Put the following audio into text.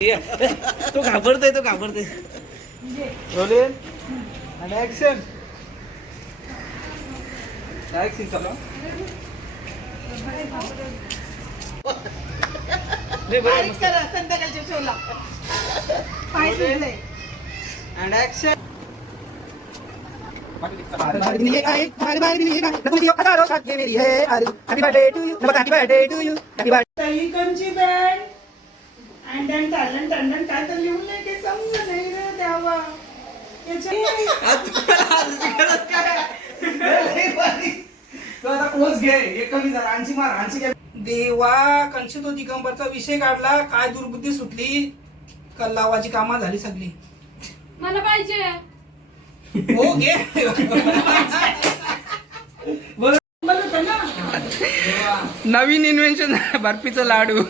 तो घाबरतोय रोलिंग आणि ऍक्शन चला संध्याकाळच्या शोला and action Kanchi band and talent काय तर लिहून नाही ते समज नाही रे द्यावा देवा कंशी तो दिगंबरचा विषय काढला काय दुर्बुद्धी सुटली कल्लावाची कामा झाली सगळी मला पाहिजे हो घे नवीन इन्व्हेन्शन बर्फीचा लाडू